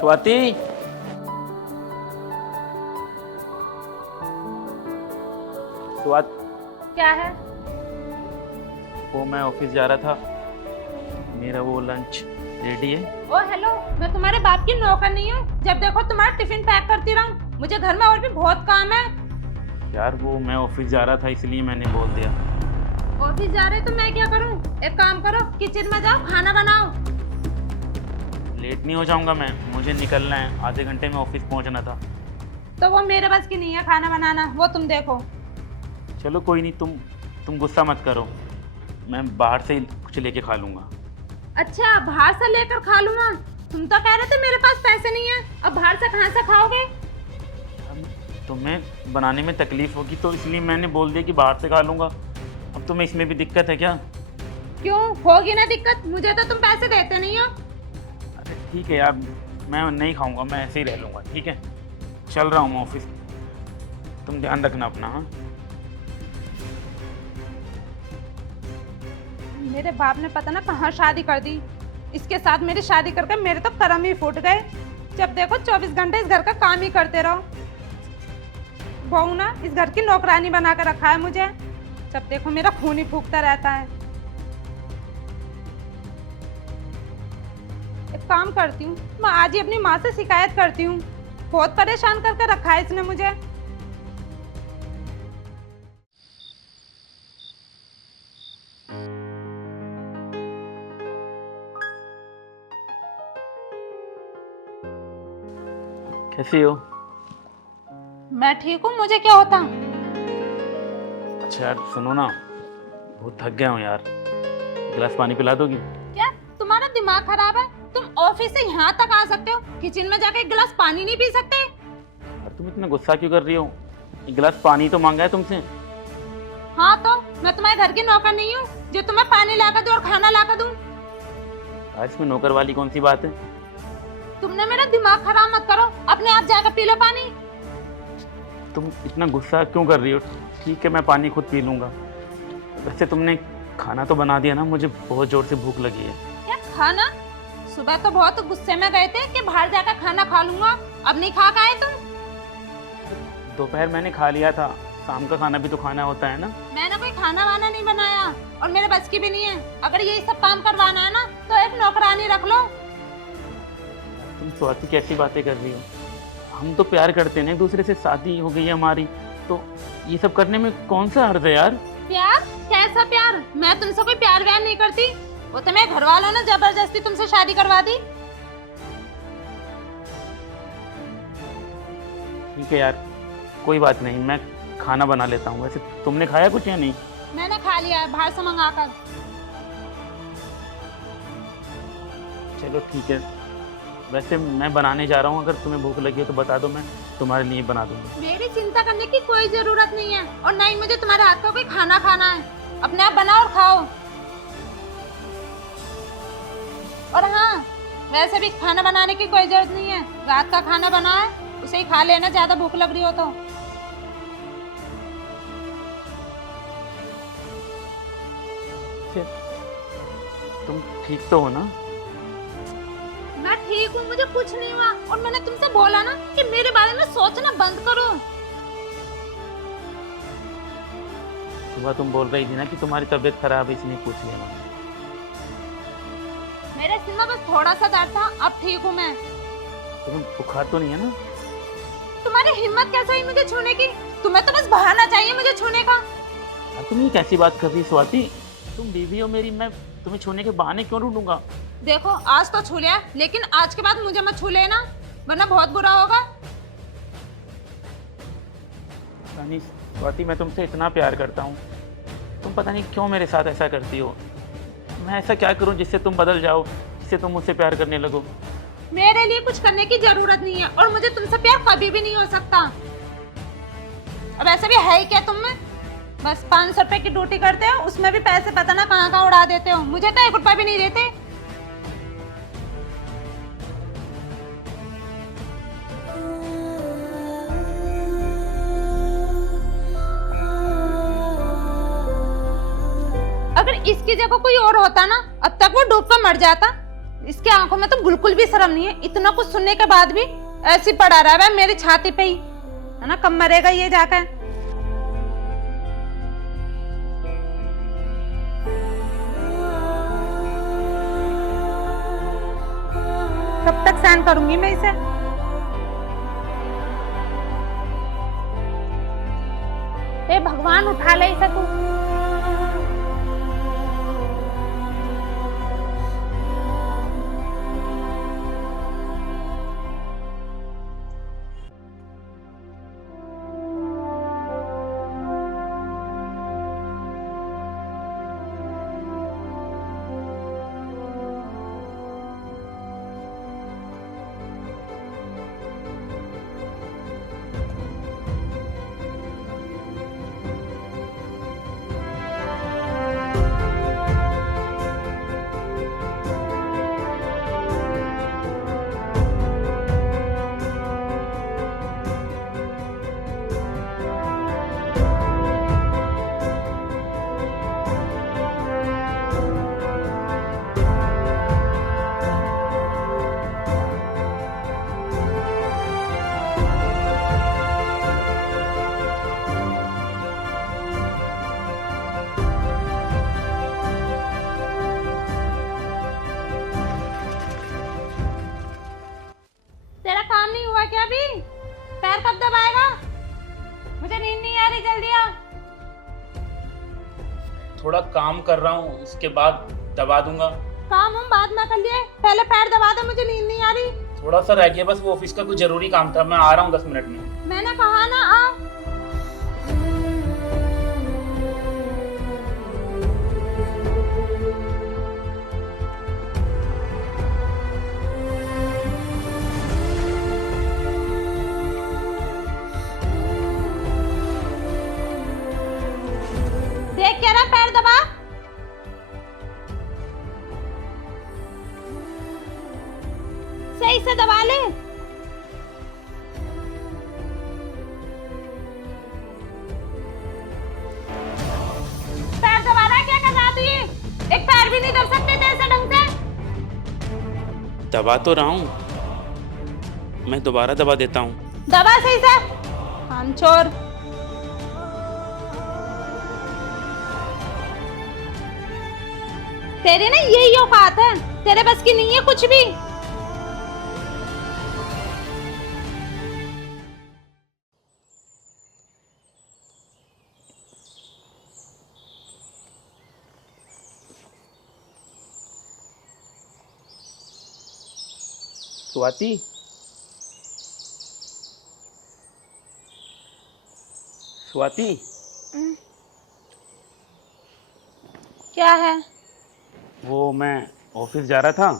स्वाति, स्वाति, क्या है? वो मैं ऑफिस जा रहा था, मेरा वो लंच रेडी है। ओ हेलो, मैं तुम्हारे बाप की नौकर नहीं हूँ जब देखो तुम्हारा टिफिन पैक करती रहूं। मुझे घर में और भी बहुत काम है। यार वो मैं ऑफिस जा रहा था इसलिए मैंने बोल दिया। ऑफिस जा रहे तो मैं क्या करूँ? एक काम करो, किचन में जाओ, खाना बनाओ। लेट नहीं हो जाऊंगा मैं, मुझे निकलना है, आधे घंटे में ऑफिस पहुंचना था। तो वो मेरे बस की नहीं है खाना बनाना, वो तुम देखो। चलो कोई नहीं, तुम गुस्सा मत करो, मैं बाहर से ही कुछ लेके खा लूंगा। अच्छा, बाहर से लेकर खा लूंगा? तुम तो कह रहे थे मेरे पास पैसे नहीं है, अब बाहर से कहाँ से खाओगे? अब तुम्हें बनाने में तकलीफ होगी तो इसलिए मैंने बोल दिया कि बाहर से खा लूंगा। अब तुम्हें इसमें भी दिक्कत है क्या? क्यों होगी ना दिक्कत, मुझे तो तुम पैसे देते नहीं हो। अरे ठीक है यार, मैं नहीं खाऊंगा, मैं ऐसे ही रह लूंगा। ठीक है, चल रहा हूँ मैं ऑफिस, तुम ध्यान रखना अपना। हाँ, मेरे बाप ने पता ना कहाँ शादी कर दी। इसके साथ मेरी शादी करके मेरे तो करम ही फूट गए। जब देखो 24 घंटे इस घर का काम ही करते रहो। बहू ना इस घर की नौकरानी बना कर रखा है मुझे। जब देखो मेरा खून ही फूकता रहता है। एक काम करती हूँ, मैं आज ही अपनी माँ से शिकायत करती हूँ। बहुत परेशान करके रखा है इसने मुझे। कैसी हो? मैं ठीक हूँ, मुझे क्या होता? अच्छा यार सुनो ना, बहुत थक गया हूँ यार, गिलास पानी पिला दोगी? क्या तुम्हारा दिमाग खराब है? तुम ऑफिस से यहाँ तक आ सकते हो, किचन में जाके एक गिलास पानी नहीं पी सकते? और तुम इतना गुस्सा क्यों कर रही हो? एक गिलास पानी तो मांगा है तुमसे। हाँ तो मैं तुम्हारे घर की नौकर नहीं हूँ जो तुम्हें पानी लाकर दूं और खाना लाकर दूं? आज इसमें नौकर वाली कौन सी बात है? तुमने मेरा दिमाग खराब मत करो, अपने आप जाकर पी लो पानी। तुम इतना गुस्सा क्यों कर रही हो? ठीक है मैं पानी खुद पी लूँगा। वैसे तुमने खाना तो बना दिया ना, मुझे बहुत ज़ोर से भूख लगी है। क्या खाना? सुबह तो बहुत गुस्से में गए थे कि बाहर जाकर खाना खा लूंगा, अब नहीं खा के आए तुम? दोपहर मैंने खा लिया था, शाम का खाना भी तो खाना होता है ना। मैंने कोई खाना वाना नहीं बनाया और मेरे बस की भी नहीं है। अगर यही सब काम करवाना है ना तो एक नौकरानी रख लो। तुम स्वाति कैसी बातें कर रही हो? हम तो प्यार करते हैं ना एक दूसरे से, शादी हो गई है हमारी, तो ये सब करने में कौन सा हर्ज है यार? प्यार? कैसा प्यार? मैं तुमसे कोई प्यार व्यार नहीं करती। वो तो मेरे घर वालों ने जबरदस्ती तुमसे शादी करवा दी। ठीक है यार, कोई बात नहीं, मैं खाना बना लेता हूँ। वैसे तुमने खाया कुछ या नहीं? मैंने खा लिया है बाहर से मंगा कर। चलो ठीक है, वैसे मैं बनाने जा रहा हूँ, अगर तुम्हें भूख लगी है तो बता दो, मैं तुम्हारे लिए बना दूंगा। मेरी चिंता करने की कोई जरूरत नहीं है और ना ही मुझे तुम्हारे हाथ का कोई खाना खाना है। अपने आप बनाओ और खाओ। और हाँ, वैसे भी खाना बनाने की कोई जरूरत नहीं है, रात का खाना बना है उसे ही खा लेना, ज्यादा भूख लग रही हो तो। तुम ठीक तो हो ना? मैं ठीक हूँ, मुझे कुछ नहीं हुआ। और मैंने तुमसे बोला ना कि मेरे बारे में सोचना बंद करो। सुबह तुम बोल रही थी ना कि तुम्हारी तबीयत खराब है, इसलिए पूछ लिया मैंने। मेरे सिर में बस थोड़ा सा दर्द था, अब ठीक हूँ मैं। तुम्हें बुखार तो नहीं है ना? तुम्हारी हिम्मत कैसे हुई मुझे छूने की? तुम्हें तो बस बहाना चाहिए मुझे छूने का। यार तुम ये कैसी बात कर रही स्वाति? तुम बीवी हो मेरी, मैं तुम्हें छूने के बहाने क्यों ढूंढूंगा? देखो आज तो छू लिया, लेकिन आज के बाद मुझे मत छू लेना, वरना बहुत बुरा होगा। पता नहीं स्वाति, मैं तुमसे इतना प्यार करता हूँ, तुम पता नहीं क्यों मेरे साथ ऐसा करती हो। मैं ऐसा क्या करूँ जिससे तुम बदल जाओ, जिससे तुम मुझसे प्यार करने लगो? मेरे लिए कुछ करने की जरूरत नहीं है और मुझे तुमसे प्यार कभी भी नहीं हो सकता। अब ऐसा भी है ही क्या तुम में? बस 500 रुपए की ड्यूटी करते हो, उसमें भी पैसे पता ना कहाँ कहाँ उड़ा देते हो। मुझे तो 1 रुपया भी नहीं देते। अगर इसकी जगह कोई और होता ना, अब तक वो डूब कर मर जाता। इसके आंखों में तो बिल्कुल भी शर्म नहीं है, इतना कुछ सुनने के बाद भी ऐसी पड़ा रहा है मेरी छाती पे ही, है ना। कब मरेगा ये जाकर। कब तक सहन करूंगी मैं इसे। हे भगवान, उठा ले इसे तू। तेरा काम नहीं हुआ क्या अभी? पैर कब दबाएगा? मुझे नींद नहीं आ रही, जल्दी आ। थोड़ा काम कर रहा हूँ, उसके बाद दबा दूंगा। काम हम बाद में कर लिए, पहले पैर दबा दे, मुझे नींद नहीं आ रही। थोड़ा सा रह गया बस, वो ऑफिस का कुछ जरूरी काम था, मैं आ रहा हूँ 10 मिनट में। मैंने कहा ना आ। देख क्या रहा, पैर दबा। सही से दबा ले। पैर दबा रहा है, क्या कर रहा तू ये? एक पैर भी नहीं दब सकते थे ऐसे ढंग से? दबा तो रहा हूँ, मैं दोबारा दबा देता हूँ। दबा सही से। हम चोर। तेरे ना यही औकात है, तेरे बस की नहीं है कुछ भी। स्वाति, स्वाति, क्या है? वो मैं ऑफिस जा रहा था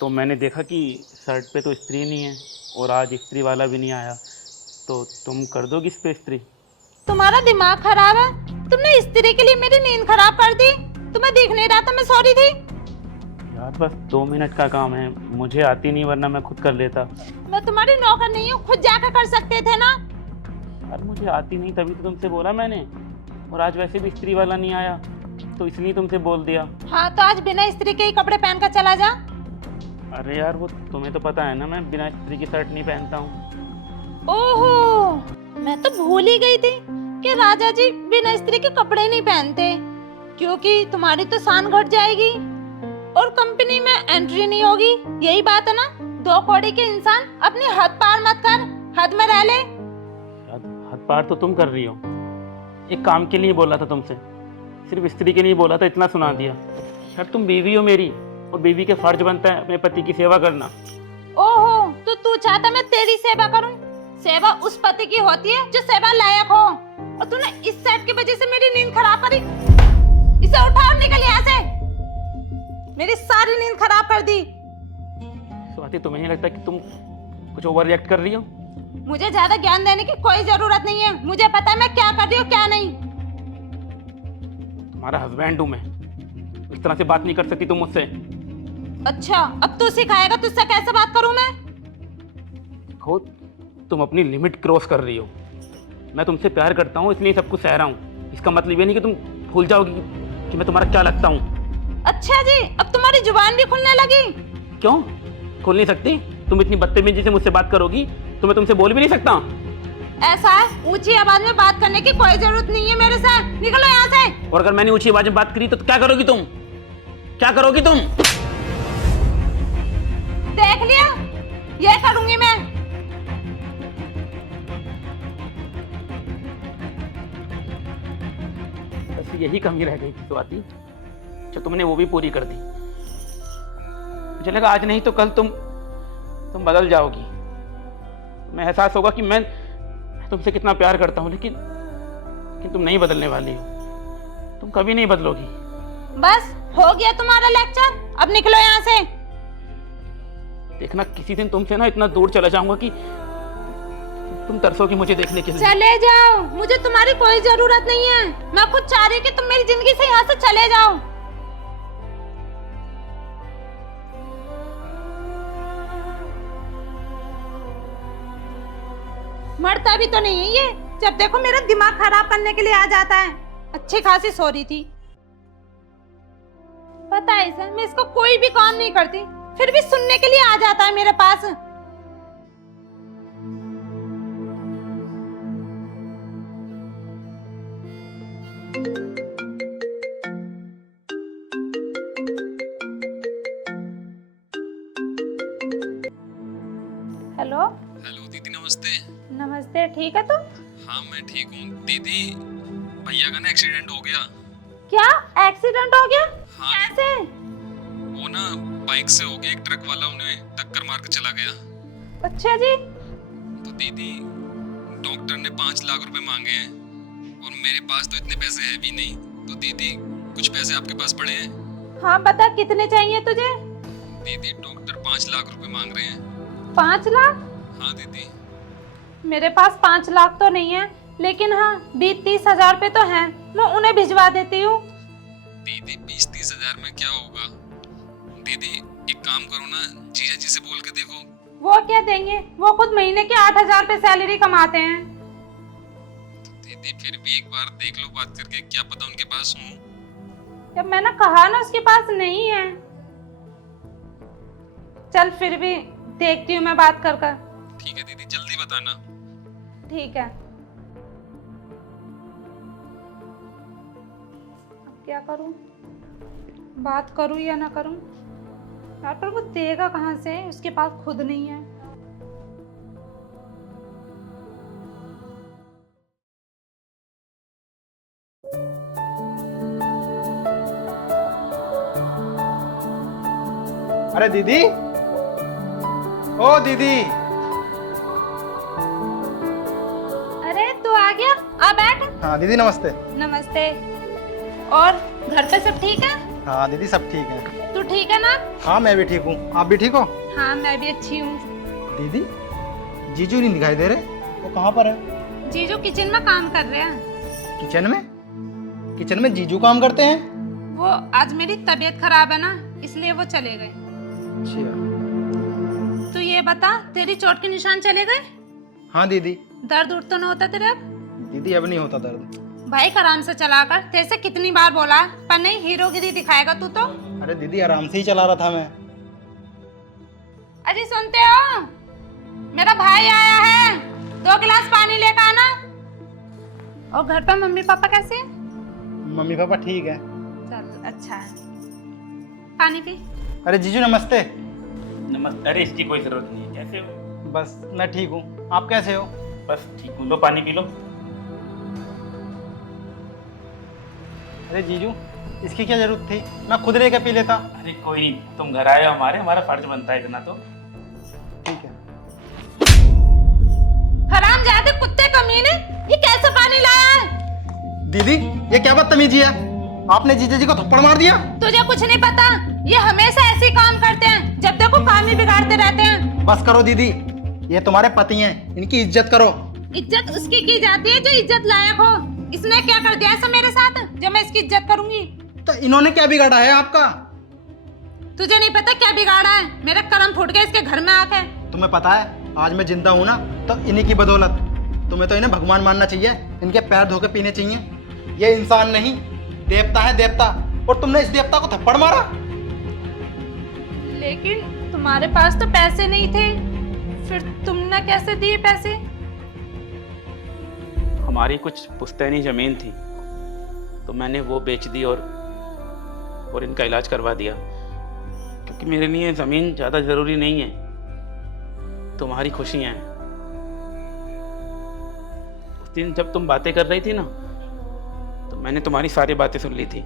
तो मैंने देखा कि शर्ट पे तो इस्त्री नहीं है और आज इस्त्री वाला भी नहीं आया, तो तुम कर दोगी इस पे इस्त्री? तुम्हारा दिमाग खराब है? तुमने इस्त्री के लिए मेरी नींद खराब कर दी। तुम्हें दिख नहीं रहा था मैं सॉरी थी। यार बस 2 मिनट का काम है, मुझे आती नहीं वरना मैं खुद कर लेता। मैं तुम्हारी नौकर नहीं हूँ, खुद जाकर कर सकते थे ना। यार मुझे आती नहीं तभी तो तुमसे बोला मैंने, और आज वैसे भी इस्त्री वाला नहीं आया तो इसलिए तुमसे बोल दिया। हाँ तो आज बिना इस्त्री के ही कपड़े पहनकर चला जा। अरे यार वो तुम्हें तो पता है ना, मैं बिना इस्त्री की शर्ट नहीं पहनता हूँ। ओहो, मैं तो भूल ही गई थी कि राजा जी बिना इस्त्री के कपड़े नहीं पहनते, क्योंकि तुम्हारी तो शान घट जाएगी और कंपनी में एंट्री नहीं होगी। यही बात है ना, 2 कौड़ी के इंसान अपनी हद पार मत कर, हद में रह ले। हद पार तो तुम कर रही हो। एक काम के लिए बोला था तुमसे, सिर्फ स्त्री के लिए बोला था, इतना सुना दिया। यार तुम बीवी हो मेरी, और बीवी के फर्ज बनता है अपने पति की सेवा करना। ओहो, तो तू चाहता मैं तेरी सेवा करूं? सेवा उस पति की होती है जो सेवा लायक हो, और तूने इस सेट की वजह से मेरी नींद खराब करी। इसे उठा और निकल यहाँ से, मेरी सारी नींद खराब कर दी। स्वाति तुम्हें नहीं लगता कि तुम कुछ ओवर रिएक्ट कर रही हो? मुझे ज्यादा ज्ञान देने की कोई जरूरत नहीं है, मुझे पता है मैं क्या कर रही हूँ क्या नहीं। तुम्हारा हस्बैंड हूं मैं, इस तरह से बात नहीं कर सकती तुम मुझसे। अच्छा, अब तू सिखाएगा तुझसे कैसे बात करूं मैं? देखो तुम अपनी लिमिट क्रॉस कर रही हो। मैं तुमसे प्यार करता हूँ इसलिए सब कुछ सह रहा हूँ, इसका मतलब ये नहीं कि तुम भूल जाओगी कि मैं तुम्हारा क्या लगता हूँ। अच्छा जी, अब तुम्हारी जुबान भी खुलने लगी। क्यों खोल नहीं सकती? तुम इतनी बदतमीजी से मुझसे बात करोगी तो मैं तुमसे बोल भी नहीं सकता। ऐसा है, ऊंची आवाज में बात करने की कोई जरूरत नहीं है मेरे साथ, निकलो यहाँ से। और अगर मैंने ऊंची आवाज में बात करी तो क्या करोगी तुम? क्या करोगी तुम? देख लिया, ये करूंगी मैं। बस यही कमी रह गई थी स्वाति, जो तुमने वो भी पूरी कर दी। मुझे लगा आज नहीं तो कल तुम बदल जाओगी। मैं एहसास होगा कि मैं तुमसे कितना प्यार करता हूँ, लेकिन तुम नहीं बदलने वाली हो। तुम कभी नहीं बदलोगी। बस हो गया तुम्हारा लेक्चर, अब निकलो यहाँ से। देखना किसी दिन तुमसे ना इतना दूर चला जाऊंगा कि तुम तरसोगी मुझे देखने के लिए। चले जाओ, मुझे तुम्हारी कोई जरूरत नहीं है। मैं खुद चाह रही कि तुम मेरी जिंदगी से यहाँ से चले जाओ। मरता भी तो नहीं है ये, जब देखो मेरा दिमाग खराब करने के लिए आ जाता है। अच्छी खासी सो रही थी। पता है सर, मैं इसको कोई भी काम नहीं करती, फिर भी सुनने के लिए आ जाता है मेरे पास। हेलो। हेलो दीदी, नमस्ते। नमस्ते, ठीक है तुम? हाँ मैं ठीक हूँ दीदी। भैया का ना एक्सीडेंट हो गया। क्या एक्सीडेंट हो गया? हाँ। कैसे? वो ना बाइक से हो गया, एक ट्रक वाला उन्हें टक्कर मार के चला गया। अच्छा जी। तो दीदी डॉक्टर ने 5 लाख रुपए मांगे हैं और मेरे पास तो इतने पैसे है भी नहीं। तो दीदी कुछ पैसे आपके पास पड़े हैं? हाँ बता, कितने चाहिए तुझे? दीदी डॉक्टर 5 लाख रुपए मांग रहे हैं। 5 लाख? हाँ दीदी। मेरे पास 5 लाख तो नहीं है, लेकिन हाँ 20-30 हजार रुपए तो हैं, मैं उन्हें भिजवा देती हूँ। दीदी 20-30 हजार में क्या होगा? दीदी एक काम करो ना, जीजा जी से बोल के देखो। वो क्या देंगे? वो खुद महीने के 8,000 रुपए सैलरी कमाते हैं। दीदी फिर भी एक बार देख लो बात करके, क्या पता उनके पास हो। जब मैंने कहा ना उसके पास नहीं है। चल फिर भी देखती हूँ मैं बात कर कर। ठीक है दीदी, जल्दी बताना। ठीक है। अब क्या करूं? बात करूं या ना करूं? यार पर वो देगा कहाँ से? उसके पास खुद नहीं है। अरे दीदी, ओ दीदी। अरे तू आ गया, आ बैठ। हाँ दीदी नमस्ते। नमस्ते। और घर पे सब ठीक है? हाँ दीदी सब ठीक है। तू ठीक है ना? हाँ मैं भी ठीक हूँ, आप भी ठीक हो? हाँ मैं भी अच्छी हूँ। दीदी जीजू नहीं दिखाई दे रहे, वो कहाँ पर है? जीजू किचन में काम कर रहे हैं। किचन में? किचन में जीजू काम करते हैं? वो आज मेरी तबीयत खराब है ना, इसलिए वो चले गए। अच्छा। तू ये बता, तेरी चोट के निशान चले गए? हाँ दीदी। दर्द उठ तो न होता तेरे अब? दीदी अब नहीं होता दर्द। भाई आराम से चला कर, तेरे से कितनी बार बोला, पर नहीं हीरोगिरी दिखाएगा तू तो। अरे दीदी आराम से ही चला रहा था मैं। अजी सुनते हो? मेरा भाई आया है, 2 गिलास पानी लेकर आना। और घर पर मम्मी पापा कैसे हैं? मम्मी पापा ठीक है। चल अच्छा है। पानी पी। अरे जीजू नमस्ते। नमस्ते। अरे इसकी कोई जरूरत नहीं है। कैसे हो? बस मैं ठीक हूँ, आप कैसे हो? बस ठीक हूँ। लो पानी पी लो। अरे जीजू इसकी क्या जरूरत थी, मैं खुद लेकर पी लेता। अरे कोई नहीं, तुम घर आए हो हमारा फर्ज बनता है इतना तो। ठीक है। हरामजादे कुत्ते कमीने, ये कैसे पानी लाया है? दीदी ये क्या बदतमीजी है, आपने जीजा जी को थप्पड़ मार दिया। तुझे कुछ नहीं पता, ये हमेशा ऐसे ही काम करते हैं, जब देखो काम ही बिगाड़ते रहते हैं। बस करो दीदी, ये तुम्हारे पति हैं, इनकी इज्जत करो। इज्जत उसकी की जाती है जो इज्जत लायक हो। इसने क्या कर दिया ऐसा मेरे साथ जो मैं इसकी इज्जत करूंगी? तो इन्होंने क्या बिगाड़ा है आपका? तुझे नहीं पता क्या बिगाड़ा है? मेरे कर्म फूट गए इसके घर में आके। तुम्हें पता है आज मैं जिंदा हूं ना तो इन्हीं की बदौलत। तुम्हें तो इन्हें भगवान मानना चाहिए, इनके पैर धो के पीने चाहिए। ये इंसान नहीं, देवता है देवता। और तुमने इस देवता को थप्पड़ मारा। लेकिन तुम्हारे पास तो पैसे नहीं थे, फिर तुमने कैसे दिए पैसे? हमारी कुछ पुश्तैनी ज़मीन थी तो मैंने वो बेच दी और इनका इलाज करवा दिया, क्योंकि मेरे लिए ज़मीन ज़्यादा ज़रूरी नहीं है, तुम्हारी खुशियाँ हैं। उस दिन जब तुम बातें कर रही थी ना, तो मैंने तुम्हारी सारी बातें सुन ली थी।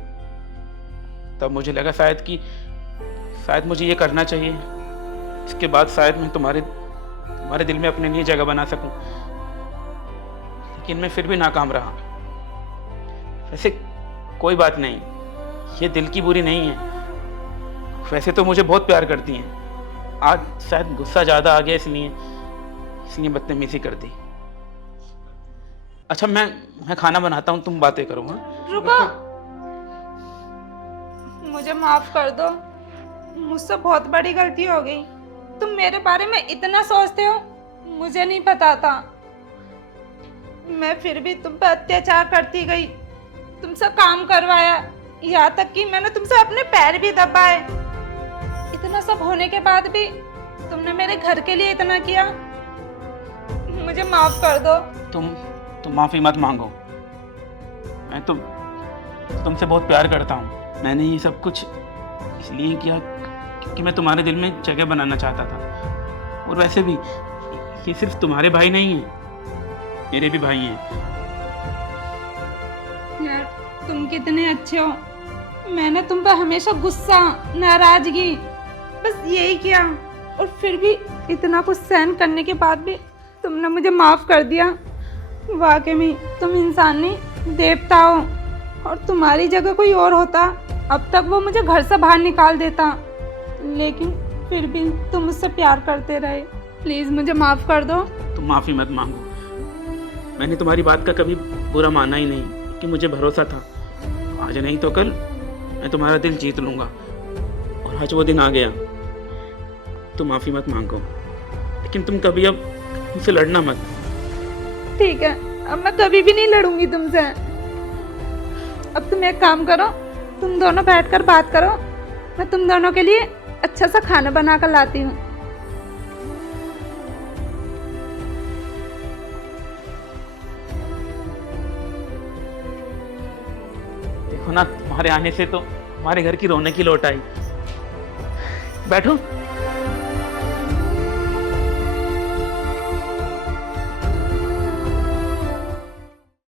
तब मुझे लगा शायद मुझे ये करना चाहिए, इसके बाद शायद मैं तुम्हारे दिल में अपने लिए जगह बना सकूं, लेकिन मैं फिर भी नाकाम रहा। वैसे कोई बात नहीं, ये दिल की बुरी नहीं है। वैसे तो मुझे बहुत प्यार करती हैं, आज शायद गुस्सा ज़्यादा आ गया इसलिए बदतमीजी कर दी। अच्छा, मैं खाना बनाता हूँ, तुम बातें करो। हाँ, रुको, मुझे माफ कर दो, मुझसे बहुत बड़ी गलती हो गई। तुम मेरे बारे में इतना सोचते हो, मुझे नहीं पता था। मैं फिर भी तुम पर अत्याचार करती गई, तुमसे काम करवाया, यहाँ तक कि मैंने तुमसे अपने पैर भी दबाए। इतना सब होने के बाद भी तुमने मेरे घर के लिए इतना किया। मुझे माफ कर दो। तुम माफ़ी मत मांगो। मैं तो तुमसे बहुत प्यार करता हूँ। मैंने ये सब कुछ इसलिए किया क्योंकि मैं तुम्हारे दिल में जगह बनाना चाहता था। और वैसे भी ये सिर्फ तुम्हारे भाई नहीं हैं, मेरे भी भाई हैं। यार, तुम कितने अच्छे हो। मैंने तुम पर हमेशा गुस्सा, नाराजगी, बस यही किया, और फिर भी इतना कुछ सहन करने के बाद भी तुमने मुझे माफ कर दिया। वाकई में तुम इंसान नहीं, देवता हो। और तुम्हारी जगह कोई और होता, अब तक वो मुझे घर से बाहर निकाल देता, लेकिन फिर भी तुम मुझसे प्यार करते रहे। प्लीज मुझे माफ कर दो। तुम माफ़ी मत मांगो। मैंने तुम्हारी बात का कभी बुरा माना ही नहीं, कि मुझे भरोसा था आज नहीं तो कल मैं तुम्हारा दिल जीत लूँगा, और आज वो दिन आ गया। तुम माफ़ी मत मांगो, लेकिन तुम कभी अब मुझसे लड़ना मत। ठीक है, अब मैं कभी भी नहीं लड़ूंगी तुमसे। अब तुम एक काम करो, तुम दोनों बैठकर बात करो, मैं तुम दोनों के लिए अच्छा सा खाना बना कर लाती हूँ। देखो ना, तुम्हारे आने से तो हमारे घर की रौनक ही लौट आई। बैठो।